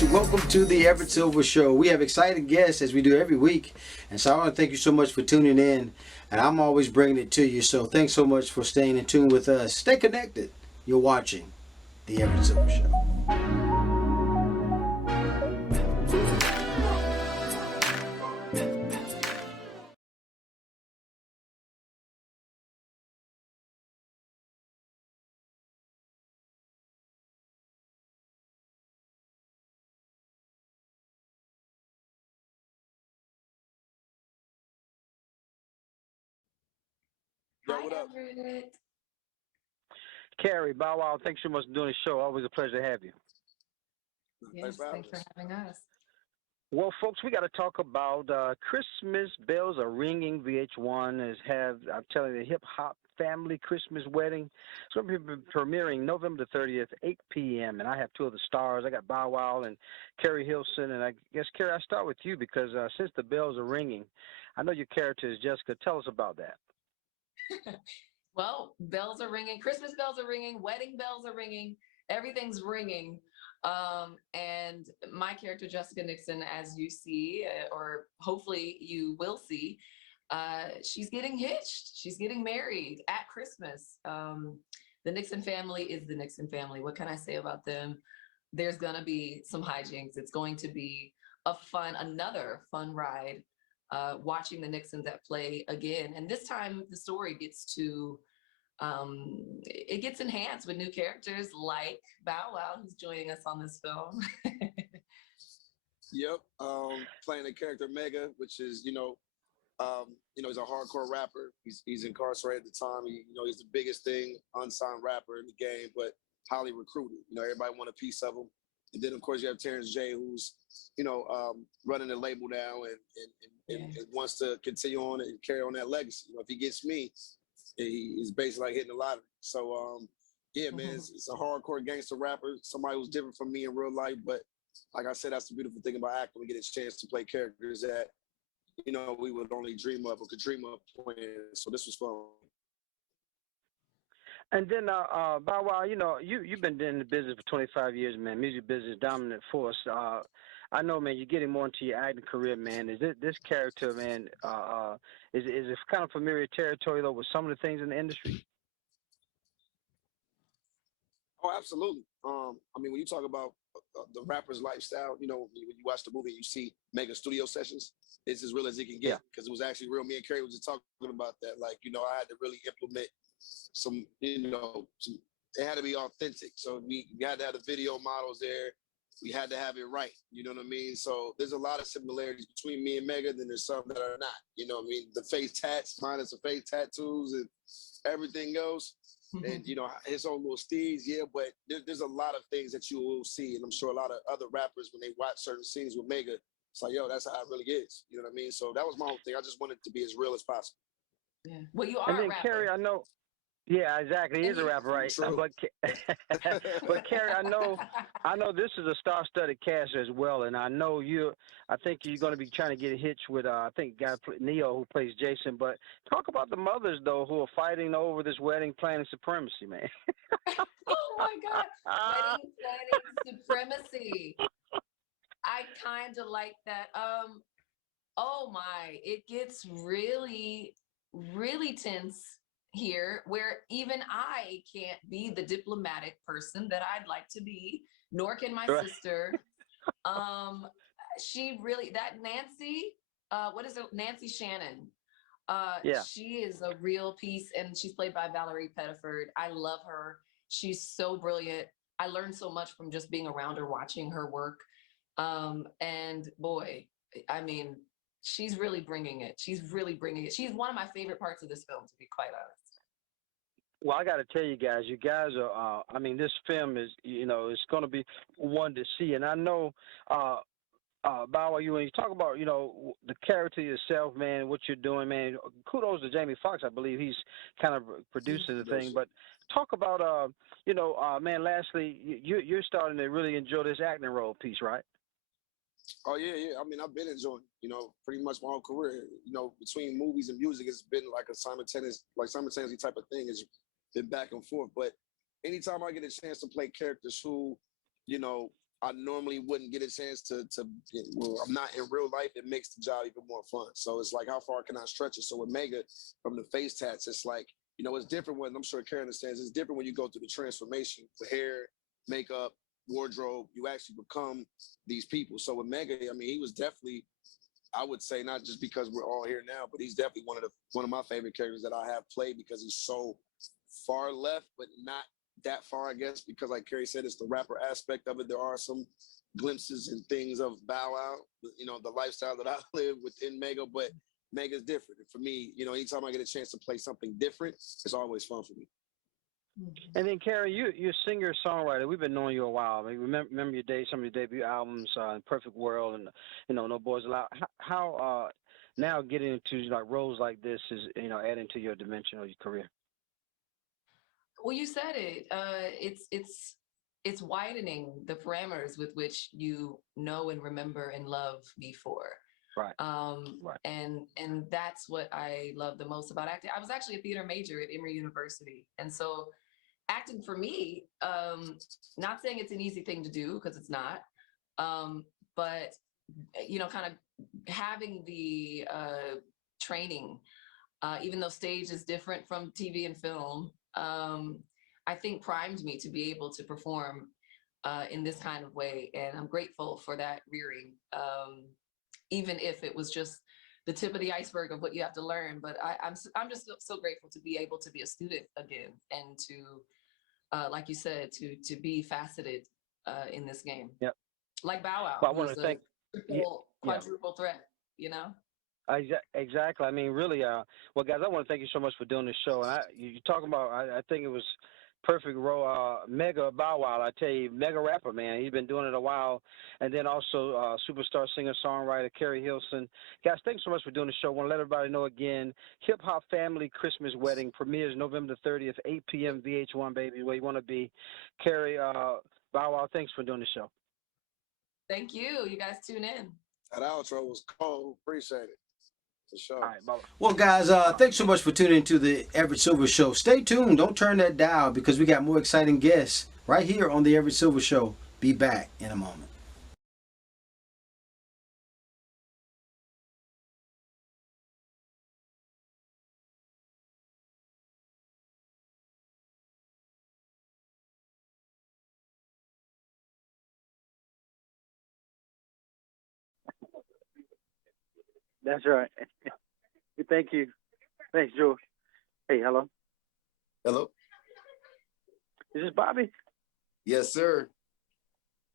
guys, welcome to the Everett Silver Show. We have exciting guests as we do every week, and so I want to thank you so much for tuning in, and I'm always bringing it to you, so thanks so much for staying in tune with us. Stay connected. You're watching the Everett Silver Show. Hi, what up? Everett. Keri, Bow Wow, thanks so much for doing the show. Always a pleasure to have you. Yes, thanks for having us. Well, folks, we got to talk about Christmas bells are ringing. VH1 I'm telling you, the hip hop family Christmas wedding. It's going to be premiering November the 30th, 8 p.m. And I have two of the stars. I got Bow Wow and Keri Hilson. And I guess, Keri, I'll start with you because since the bells are ringing, I know your character is Jessica. Tell us about that. Well, bells are ringing. Christmas bells are ringing. Wedding bells are ringing. Everything's ringing. And my character, Jessica Nixon, as you see, or hopefully you will see, she's getting hitched. She's getting married at Christmas. The Nixon family is the Nixon family. What can I say about them? There's going to be some hijinks. It's going to be another fun ride, watching the Nixons at play again. And this time the story gets it gets enhanced with new characters like Bow Wow, who's joining us on this film. Yep, playing the character Mega, which is he's a hardcore rapper. He's incarcerated at the time. He's the biggest thing, unsigned rapper in the game, but highly recruited. Everybody want a piece of him. And then of course you have Terrence J, who's running the label now and wants to continue on and carry on that legacy. If he gets me, he's basically like hitting the lottery. So man, it's a hardcore gangster rapper, somebody who's different from me in real life. But like I said, that's the beautiful thing about acting. We get a chance to play characters that we would only dream of or could dream of playing. So this was fun. And then, Bow Wow, you've been in the business for 25 years, man. Music business, dominant force. I know, man, you're getting more into your acting career, man. Is this character, man, is it kind of familiar territory, though, with some of the things in the industry? Oh, absolutely. When you talk about the rapper's lifestyle, when you watch the movie, you see mega studio sessions. It's as real as it can get because it was actually real. Me and Keri was just talking about that. Like, I had to really implement it had to be authentic. So we had to have the video models there. We had to have it right. You know what I mean? So there's a lot of similarities between me and Mega. Then there's some that are not. You know what I mean? The face tats, minus the face tattoos and everything else. And, his own little steez, but there's a lot of things that you will see. And I'm sure a lot of other rappers, when they watch certain scenes with Mega, it's like, yo, that's how it really is. You know what I mean? So that was my whole thing. I just wanted to be as real as possible. Yeah. Well, you are and then, a rapper. Keri, I know. Yeah, exactly. He is a rapper, right? But Keri, I know this is a star-studded cast as well, and I know I think you're going to be trying to get a hitch with I think guy Neo who plays Jason. But talk about the mothers though who are fighting over this wedding planning supremacy, man. Oh my God, wedding planning supremacy. I kind of like that. Oh my, it gets really, really tense here, where even I can't be the diplomatic person that I'd like to be, nor can my sister. She really, that Nancy, what is it? Nancy Shannon. She is a real piece, and she's played by Valerie Pettiford. I love her. She's so brilliant. I learned so much from just being around her, watching her work. And boy, I mean, she's really bringing it. She's really bringing it. She's one of my favorite parts of this film, to be quite honest. Well, I got to tell you guys are, this film is, it's going to be one to see. And I know, Bow Wow, when you talk about, the character yourself, man, what you're doing, man, kudos to Jamie Foxx. I believe he's kind of producing the thing. But talk about, man, Lashley, you're starting to really enjoy this acting role piece, right? Oh, yeah. I've been enjoying, pretty much my whole career. Between movies and music, it's been like a simultaneously type of thing. It's been back and forth. But anytime I get a chance to play characters who, I normally wouldn't get a chance to well, I'm not in real life. It makes the job even more fun. So it's like, how far can I stretch it? So with Mega, from the face tats, it's like, it's different when, I'm sure Karen understands, it's different when you go through the transformation, the hair, makeup, wardrobe, you actually become these people. So with Mega, I mean, he was definitely, I would say, not just because we're all here now, but he's definitely one of my favorite characters that I have played, because he's so far left, but not that far, I guess, because like Keri said, it's the rapper aspect of it. There are some glimpses and things of Bow Wow, the lifestyle that I live within Mega, but Mega's different. And for me, anytime I get a chance to play something different, it's always fun for me. And then, Keri, you're a singer songwriter. We've been knowing you a while. I mean, remember your days, some of your debut albums, "Perfect World" and "No Boys Allowed." How now getting into like roles like this is adding to your dimension of your career? Well, you said it. It's widening the parameters with which you know and remember and love me for. Right. Right. And that's what I love the most about acting. I was actually a theater major at Emory University, and so acting for me, not saying it's an easy thing to do, because it's not, but kind of having the training, even though stage is different from TV and film, I think primed me to be able to perform in this kind of way, and I'm grateful for that rearing, even if it was just the tip of the iceberg of what you have to learn. But I'm just so grateful to be able to be a student again, and to, like you said, to be faceted in this game. Yep. Like Bow Wow, Well, I want to thank quadruple threat. Exactly. I mean, really, well, guys, I want to thank you so much for doing this show. And you talking about, I think it was perfect role, Mega Bow Wow. I tell you, mega rapper, man. He's been doing it a while. And then also superstar singer-songwriter Keri Hilson. Guys, thanks so much for doing the show. I want to let everybody know again, Hip Hop Family Christmas Wedding premieres November the 30th, 8 p.m. VH1, baby, where you want to be. Keri, Bow Wow, thanks for doing the show. Thank you. You guys tune in. That outro was cold. Appreciate it. For sure. All right, bye. Well, guys, thanks so much for tuning into the Everett Silver Show. Stay tuned. Don't turn that dial, because we got more exciting guests right here on the Everett Silver Show. Be back in a moment. That's right. Thank you. Thanks, George. Hey, hello. Hello. Is this Bobby? Yes, sir.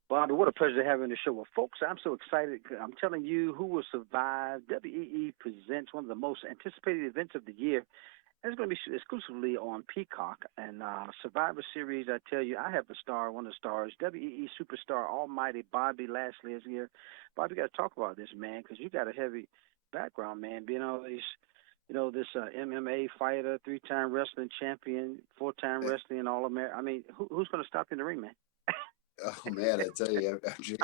Bobby, what a pleasure to have you on the show. Well, folks, I'm so excited. I'm telling you, Who Will Survive? WEE presents one of the most anticipated events of the year. And it's going to be exclusively on Peacock. And Survivor Series, I tell you, I have a star, one of the stars, WEE superstar, almighty Bobby Lashley is here. Bobby, you got to talk about this, man, because you got a heavy background, man, being all these, this MMA fighter, 3-time wrestling champion, 4-time wrestling All-American. I mean, who's going to stop you in the ring, man? Oh man, I tell you,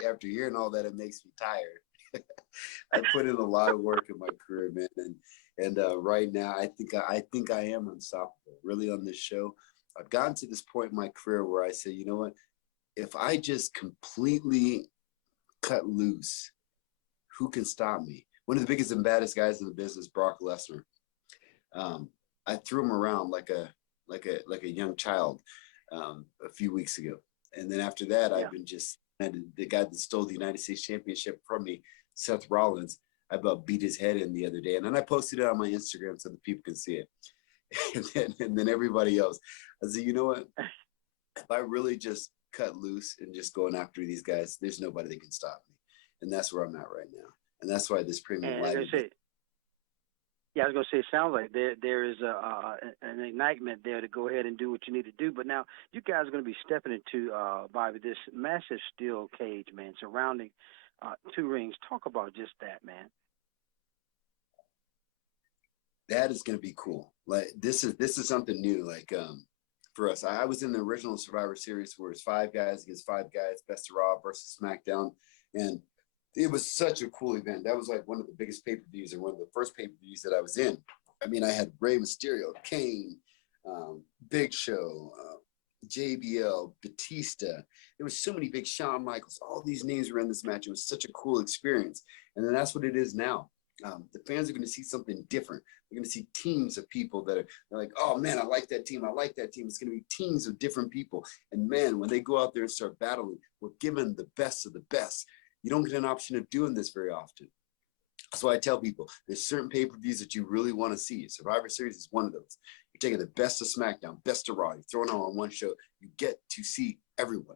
after hearing all that, it makes me tired. I put in a lot of work in my career, man, and right now, I think I am unstoppable. Really, on this show, I've gotten to this point in my career where I say, you know what? If I just completely cut loose, who can stop me? One of the biggest and baddest guys in the business, Brock Lesnar. I threw him around like a young child a few weeks ago. And then after that, I've been the guy that stole the United States Championship from me, Seth Rollins. I about beat his head in the other day. And then I posted it on my Instagram so that people can see it. and then everybody else. I said, you know what? If I really just cut loose and just going after these guys, there's nobody that can stop me. And that's where I'm at right now. And that's why this premium live. Yeah, I was going to say, it sounds like there is an ignitement there to go ahead and do what you need to do. But now you guys are going to be stepping into, Bobby, this massive steel cage, man, surrounding 2 rings. Talk about just that, man. That is going to be cool. Like this is something new. Like for us, I was in the original Survivor Series where it's 5 guys against 5 guys, Best of Raw versus SmackDown, and it was such a cool event. That was like one of the biggest pay-per-views and one of the first pay-per-views that I was in. I mean, I had Rey Mysterio, Kane, Big Show, JBL, Batista. There was so many big Shawn Michaels. All these names were in this match. It was such a cool experience. And then that's what it is now. The fans are going to see something different. They're going to see teams of people that are like, oh man, I like that team. I like that team. It's going to be teams of different people. And man, when they go out there and start battling, we're given the best of the best. You don't get an option of doing this very often. So I tell people, there's certain pay-per-views that you really want to see. Survivor Series is one of those. You're taking the best of SmackDown, best of Raw, you're throwing it on one show. You get to see everyone.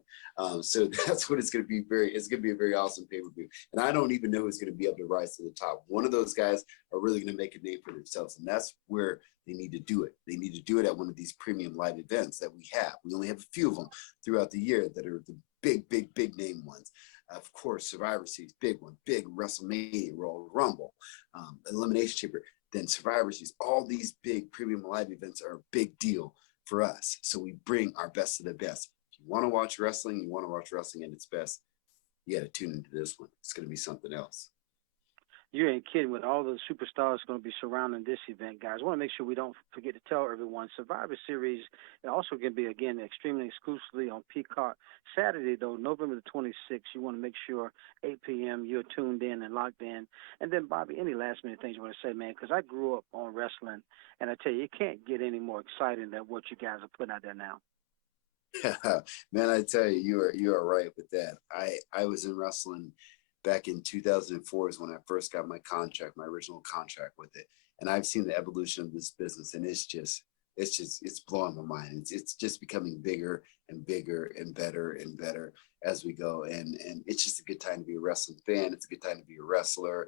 So that's what it's going to be. It's going to be a very awesome pay-per-view. And I don't even know who's going to be able to rise to the top. One of those guys are really going to make a name for themselves. And that's where they need to do it. They need to do it at one of these premium live events that we have. We only have a few of them throughout the year that are the big name ones. Of course, Survivor Series, big one, big WrestleMania, Royal Rumble, Elimination Chamber, then Survivor Series. All these big premium live events are a big deal for us. So we bring our best of the best. If you want to watch wrestling, at its best, you got to tune into this one. It's going to be something else. You ain't kidding with all the superstars going to be surrounding this event, guys. I want to make sure we don't forget to tell everyone Survivor Series also can be, again, extremely exclusively on Peacock. Saturday, though, November the 26th, you want to make sure 8 p.m. you're tuned in and locked in. And then, Bobby, any last-minute things you want to say, man? Because I grew up on wrestling, and I tell you, it can't get any more exciting than what you guys are putting out there now. Man, I tell you, you are right with that. I was in wrestling back in 2004 is when I first got my contract, my original contract with it. And I've seen the evolution of this business, and it's blowing my mind. It's just becoming bigger and bigger and better as we go. And it's just a good time to be a wrestling fan. It's a good time to be a wrestler.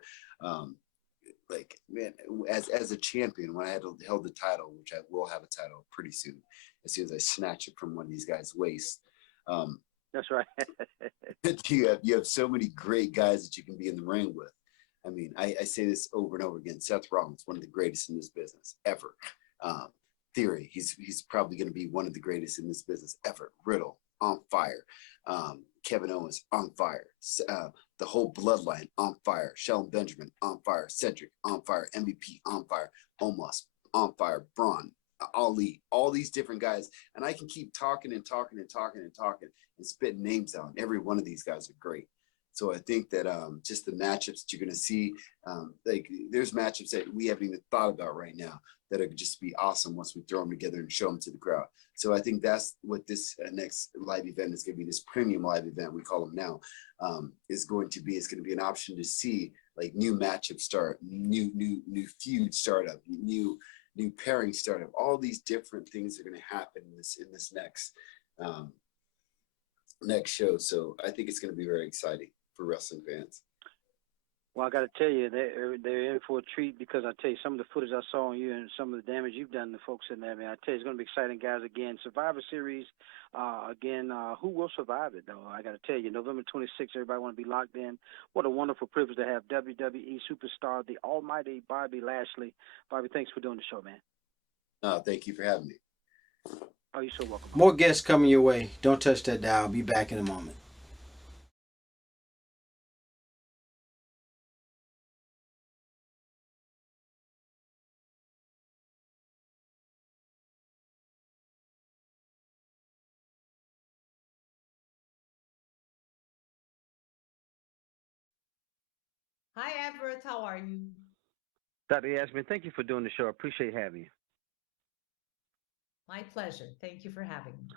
Like, man, as a champion, when I held the title, which I will have a title pretty soon, as soon as I snatch it from one of these guys' waist. That's right. you have so many great guys that you can be in the ring with. I mean, I say this over and over again. Seth Rollins, one of the greatest in this business ever. Theory, he's probably going to be one of the greatest in this business ever. Riddle, on fire. Kevin Owens, on fire. The whole bloodline, on fire. Shelton Benjamin, on fire. Cedric, on fire. MVP, on fire. Omos, on fire. Braun, Ali, all these different guys. And I can keep talking and spitting names out. Every one of these guys are great. So I think that just the matchups that you're going to see, like there's matchups that we haven't even thought about right now that are just be awesome once we throw them together and show them to the crowd. So I think that's what this next live event is going to be. This premium live event, we call them now, is going to be. It's going to be an option to see like new matchups start, new feud startup, new pairing startup. All these different things are going to happen in this next show. So I think it's going to be very exciting for wrestling fans. Well, I got to tell you, they're in for a treat because I tell you, some of the footage I saw on you and some of the damage you've done to folks in there, man, I tell you, it's going to be exciting, guys. Again, Survivor Series, who will survive it, though? I got to tell you, November 26th, everybody want to be locked in. What a wonderful privilege to have WWE superstar, the almighty Bobby Lashley. Bobby, thanks for doing the show, man. Thank you for having me. Oh, you're so welcome. More guests coming your way. Don't touch that dial. I'll be back in a moment. Hi, Everett. How are you? Dr. Yasmin, thank you for doing the show. I appreciate having you. My pleasure. Thank you for having me.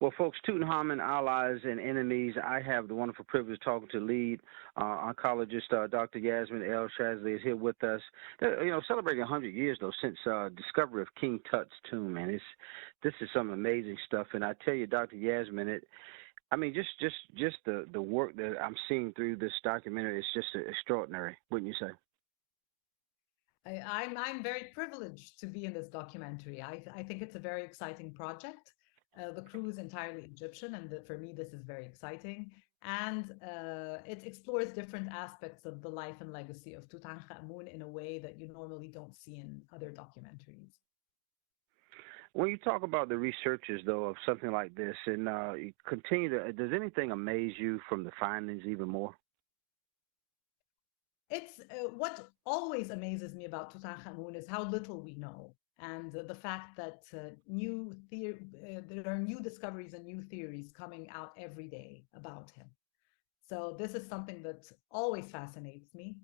Well, folks, Tutankhamun, allies and enemies, I have the wonderful privilege of talking to lead oncologist Dr. Yasmin El Shazli is here with us. Celebrating 100 years, though, since discovery of King Tut's tomb, man. This is some amazing stuff. And I tell you, Dr. Yasmin, just the work that I'm seeing through this documentary is just extraordinary, wouldn't you say? I'm very privileged to be in this documentary. I think it's a very exciting project. The crew is entirely Egyptian, and for me, this is very exciting. And it explores different aspects of the life and legacy of Tutankhamun in a way that you normally don't see in other documentaries. When you talk about the researchers, though, of something like this, and you does anything amaze you from the findings even more? It's what always amazes me about Tutankhamun is how little we know. and the fact that there are new discoveries and new theories coming out every day about him. So this is something that always fascinates me.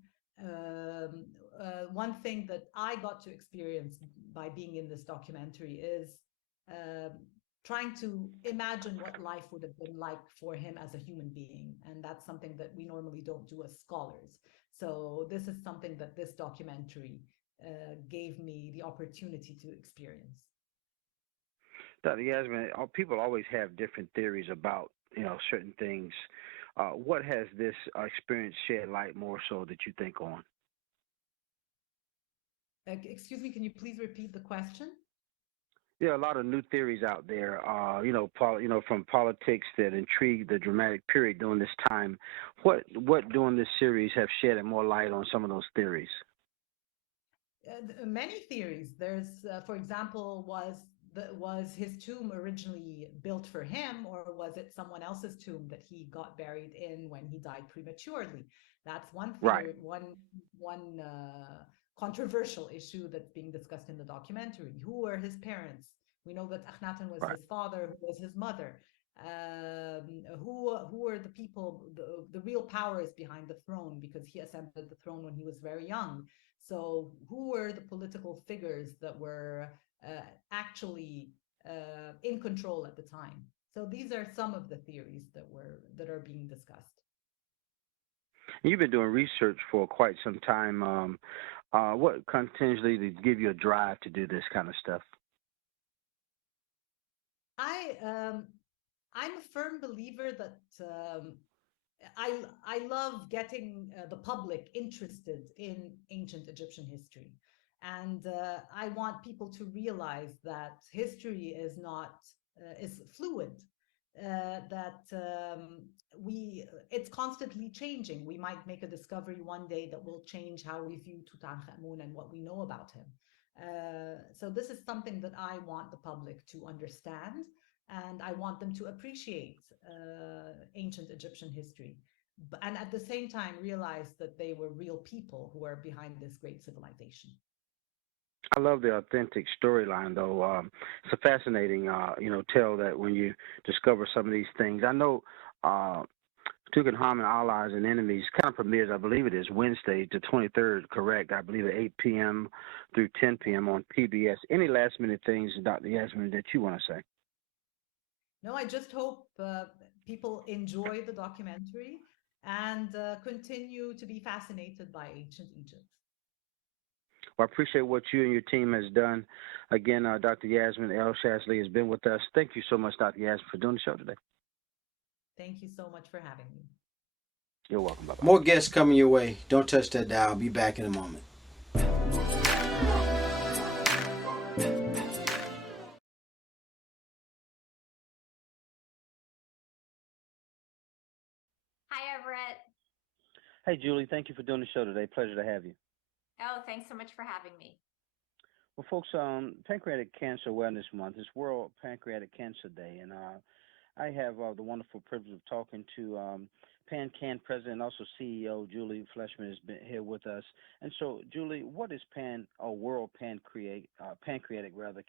One thing that I got to experience by being in this documentary is um trying to imagine what life would have been like for him as a human being. And that's something that we normally don't do as scholars. So this is something that this documentary gave me the opportunity to experience. Dr. Yasmin, people always have different theories about certain things. What has this experience shed light more so that you think on? Excuse me, can you please repeat the question? There are a lot of new theories out there, from politics that intrigue the dramatic period during this time. What during this series have shed more light on some of those theories? Many theories. There's, for example, was his tomb originally built for him, or was it someone else's tomb that he got buried in when he died prematurely? That's one Right. theory, one controversial issue that's being discussed in the documentary. Who were his parents? We know that Akhenaten was Right. his father, who was his mother. Who are the people, the real powers behind the throne? Because he ascended the throne when he was very young. So, who were the political figures that were actually in control at the time? So, these are some of the theories that are being discussed. You've been doing research for quite some time. What continuously to give you a drive to do this kind of stuff? I I'm a firm believer that I love getting the public interested in ancient Egyptian history, and I want people to realize that history is not is fluid. That we It's constantly changing. We might make a discovery one day that will change how we view Tutankhamun and what we know about him. So this is something that I want the public to understand, and I want them to appreciate ancient Egyptian history, and at the same time realize that they were real people who were behind this great civilization. I love the authentic storyline, though. It's a fascinating, tale that when you discover some of these things. I know Tutankhamun Allies and Enemies kind of premieres, I believe it is Wednesday, the 23rd, correct? I believe at 8 p.m. through 10 p.m. on PBS. Any last minute things, Dr. Yasmin, that you want to say? No, I just hope people enjoy the documentary and continue to be fascinated by ancient Egypt. Well, I appreciate what you and your team has done. Again, Dr. Yasmin El Shazli has been with us. Thank you so much, Dr. Yasmin, for doing the show today. Thank you so much for having me. You're welcome. Bye-bye. More guests coming your way. Don't touch that dial. I'll be back in a moment. Hi, Everett. Hey, Julie, thank you for doing the show today. Pleasure to have you. Oh, thanks so much for having me. Well, folks, Pancreatic Cancer Awareness Month is World Pancreatic Cancer Day, and I have the wonderful privilege of talking to PanCan President and also CEO Julie Fleshman has been here with us. And so, Julie, what is World Pancreatic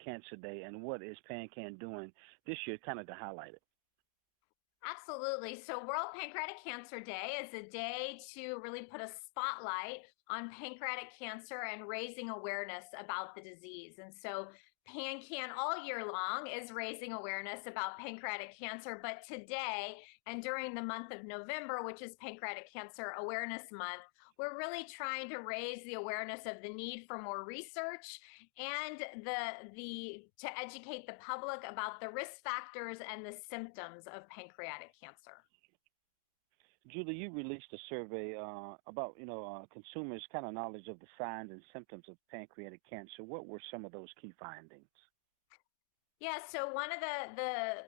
Cancer Day, and what is PanCan doing this year, kind of to highlight it? Absolutely. So, World Pancreatic Cancer Day is a day to really put a spotlight on pancreatic cancer and raising awareness about the disease. And so, PanCan all year long is raising awareness about pancreatic cancer, but today and during the month of November, which is Pancreatic Cancer Awareness Month, we're really trying to raise the awareness of the need for more research and the to educate the public about the risk factors and the symptoms of pancreatic cancer. Julie, you released a survey about consumers' kind of knowledge of the signs and symptoms of pancreatic cancer. What were some of those key findings? Yeah, so one of the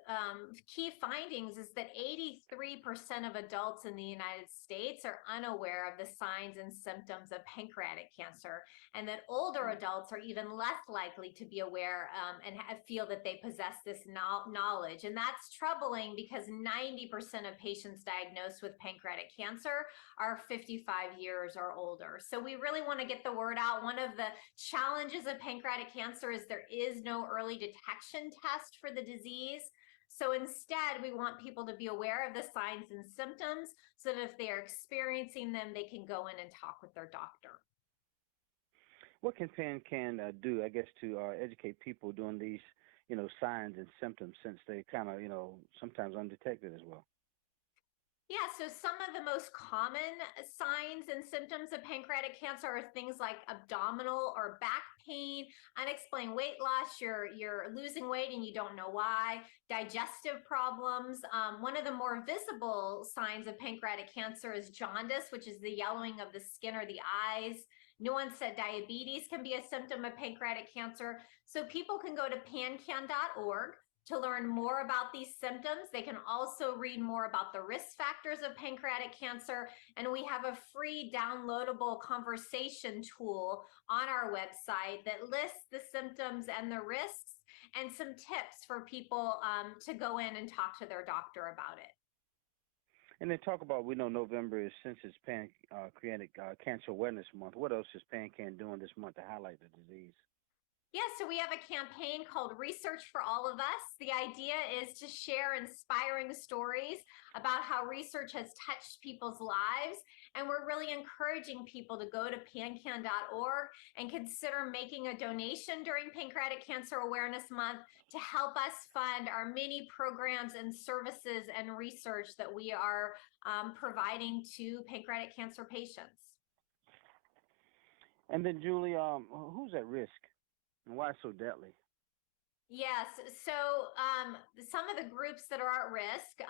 key findings is that 83% of adults in the United States are unaware of the signs and symptoms of pancreatic cancer, and that older adults are even less likely to be aware and feel that they possess this knowledge. And that's troubling because 90% of patients diagnosed with pancreatic cancer are 55 years or older. So we really want to get the word out. One of the challenges of pancreatic cancer is there is no early detection test for the disease. So instead, we want people to be aware of the signs and symptoms so that if they are experiencing them, they can go in and talk with their doctor. What can PanCan do, I guess, to educate people during these, signs and symptoms, since they kind of, sometimes undetected as well? Yeah, so some of the most common signs and symptoms of pancreatic cancer are things like abdominal or back pain, unexplained weight loss, you're losing weight and you don't know why, digestive problems. One of the more visible signs of pancreatic cancer is jaundice, which is the yellowing of the skin or the eyes. New onset diabetes can be a symptom of pancreatic cancer. So people can go to pancan.org to learn more about these symptoms. They can also read more about the risk factors of pancreatic cancer. And we have a free downloadable conversation tool on our website that lists the symptoms and the risks and some tips for people to go in and talk to their doctor about it. And then talk about, we know November is Census Pancreatic Cancer Awareness Month. What else is PanCan doing this month to highlight the disease? Yeah, so we have a campaign called Research for All of Us. The idea is to share inspiring stories about how research has touched people's lives. And we're really encouraging people to go to pancan.org and consider making a donation during Pancreatic Cancer Awareness Month to help us fund our many programs and services and research that we are providing to pancreatic cancer patients. And then, Julie, who's at risk and why so deadly? Yes. So some of the groups that are at risk,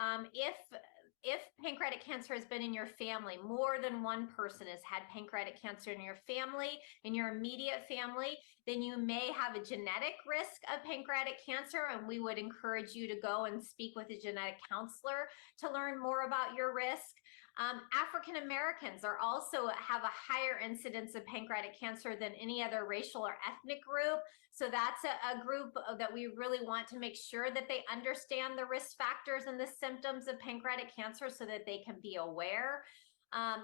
if pancreatic cancer has been in your family, more than one person has had pancreatic cancer in your family, in your immediate family, then you may have a genetic risk of pancreatic cancer. And we would encourage you to go and speak with a genetic counselor to learn more about your risk. African Americans are also have a higher incidence of pancreatic cancer than any other racial or ethnic group. So that's a group that we really want to make sure that they understand the risk factors and the symptoms of pancreatic cancer so that they can be aware.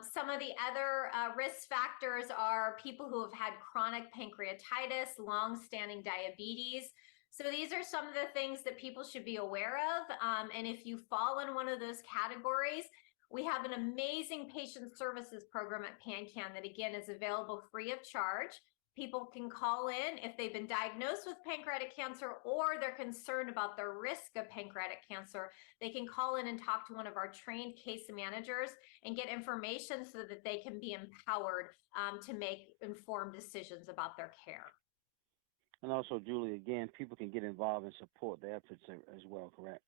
Some of the other risk factors are people who have had chronic pancreatitis, long-standing diabetes. So these are some of the things that people should be aware of. And if you fall in one of those categories, we have an amazing patient services program at PanCan that, again, is available free of charge. People can call in if they've been diagnosed with pancreatic cancer or they're concerned about the risk of pancreatic cancer. They can call in and talk to one of our trained case managers and get information so that they can be empowered to make informed decisions about their care. And also, Julie, again, people can get involved and support the efforts as well, correct?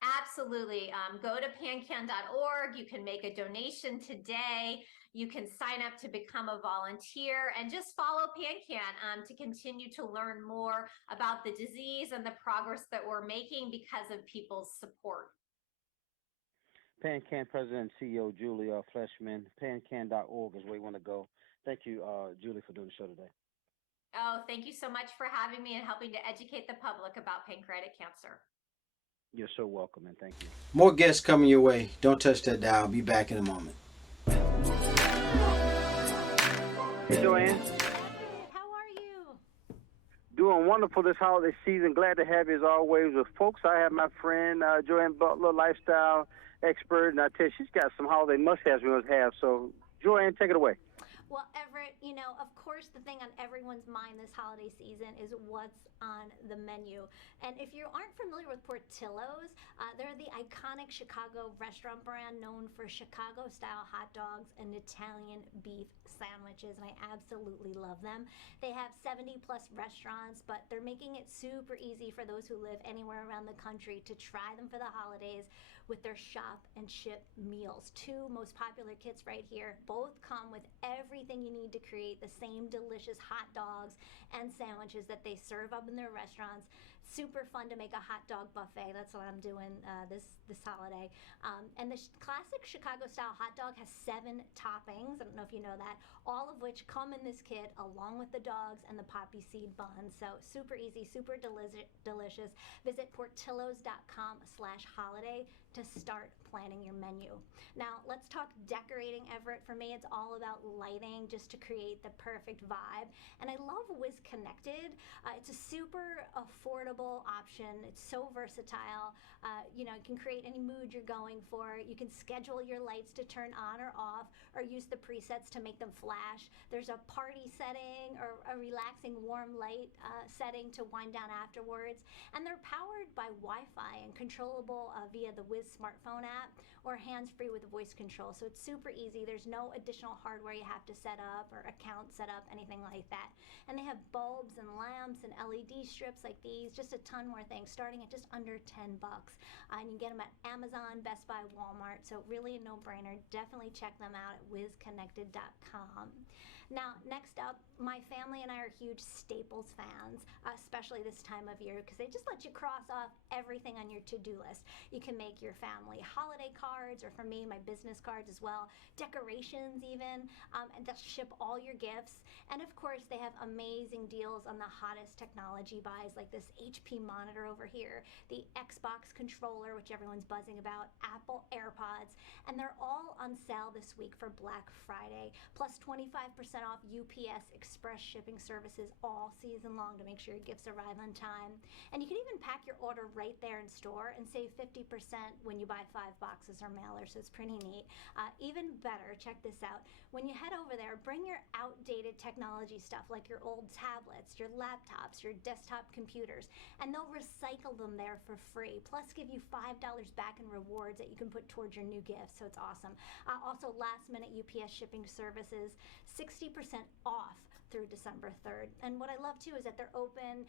Absolutely. Go to pancan.org. You can make a donation today. You can sign up to become a volunteer and just follow PanCan to continue to learn more about the disease and the progress that we're making because of people's support. PanCan President and CEO Julie Fleshman, pancan.org is where you want to go. Thank you, Julie, for doing the show today. Oh, thank you so much for having me and helping to educate the public about pancreatic cancer. You're so welcome, and thank you. More guests coming your way. Don't touch that dial. I'll be back in a moment. Hey, Joann. How are you? Doing wonderful this holiday season. Glad to have you as always with folks. I have my friend Joann Butler, lifestyle expert, and I tell you, she's got some holiday must-haves we must have. So, Joann, take it away. Well, Everett, of course, the thing on everyone's mind this holiday season is what's on the menu. And if you aren't familiar with Portillo's, they're the iconic Chicago restaurant brand known for Chicago-style hot dogs and Italian beef sandwiches, and I absolutely love them. They have 70-plus restaurants, but they're making it super easy for those who live anywhere around the country to try them for the holidays with their shop and ship meals. Two most popular kits right here. Both come with everything you need to create the same delicious hot dogs and sandwiches that they serve up in their restaurants. super fun to make a hot dog buffet. That's what I'm doing this holiday. And the classic Chicago style hot dog has 7 toppings. I don't know if you know that, all of which come in this kit along with the dogs and the poppy seed bun. So super easy, super delicious. Visit portillos.com/holiday to start planning your menu. Now, let's talk decorating, Everett. For me, it's all about lighting just to create the perfect vibe. And I love Wiz Connected. It's a super affordable option. It's so versatile. You can create any mood you're going for. You can schedule your lights to turn on or off, or use the presets to make them flash. There's a party setting or a relaxing warm light setting to wind down afterwards. And they're powered by Wi-Fi and controllable via the Wiz smartphone app or hands-free with voice control. So it's super easy. There's no additional hardware you have to set up or account set up, anything like that. And they have bulbs and lamps and LED strips like these, just a ton more things, starting at just under $10. And you can get them at Amazon, Best Buy, Walmart. So really a no-brainer. Definitely check them out at wizconnected.com. Now, next up, my family and I are huge Staples fans, especially this time of year, because they just let you cross off everything on your to-do list. You can make your family holiday cards, or for me, my business cards as well, decorations even, and they'll ship all your gifts. And of course, they have amazing deals on the hottest technology buys, like this HP monitor over here, the Xbox controller, which everyone's buzzing about, Apple AirPods, and they're all on sale this week for Black Friday, plus 25% off UPS Express shipping services all season long to make sure your gifts arrive on time. And you can even pack your order right there in store and save 50% when you buy 5 boxes or mailers, so it's pretty neat. Even better, check this out. When you head over there, bring your outdated technology stuff like your old tablets, your laptops, your desktop computers, and they'll recycle them there for free, plus give you $5 back in rewards that you can put towards your new gift, so it's awesome. Also, last-minute UPS shipping services, 60% off through December 3rd. And what I love too is that they're open,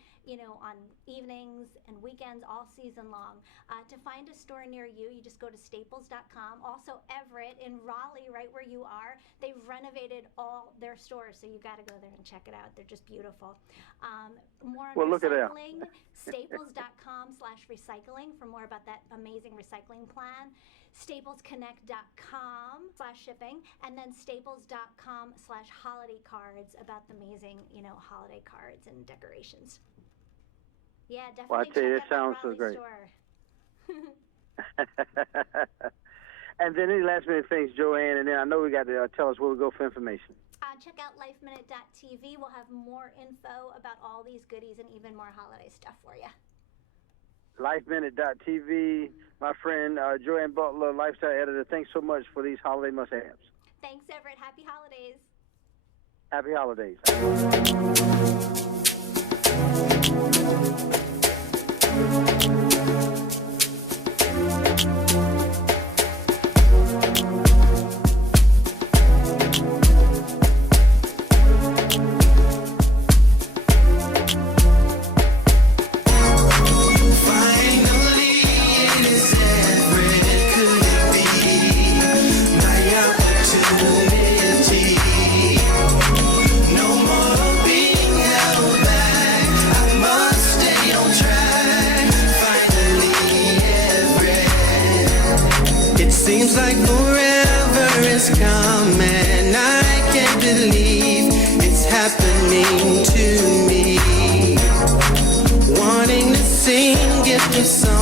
on evenings and weekends all season long. To find a store near you, you just go to staples.com. Also, Everett in Raleigh, right where you are, they've renovated all their stores, so you got to go there and check it out. They're just beautiful. More on recycling, staples.com/recycling for more about that amazing recycling plan. staplesconnect.com/shipping, and then staples.com/holiday cards about the amazing, holiday cards and decorations. Yeah, definitely. Well, I tell you, it sounds so great. And then any last minute things, Joann, and then I know we got to tell us where we go for information. Check out lifeminute.tv. We'll have more info about all these goodies and even more holiday stuff for you. Lifeminute.tv. My friend Joann Butler, lifestyle editor, thanks so much for these holiday must-haves. Thanks, Everett. Happy holidays. Happy holidays. Seems like forever is coming. I can't believe it's happening to me. Wanting to sing, gift of song.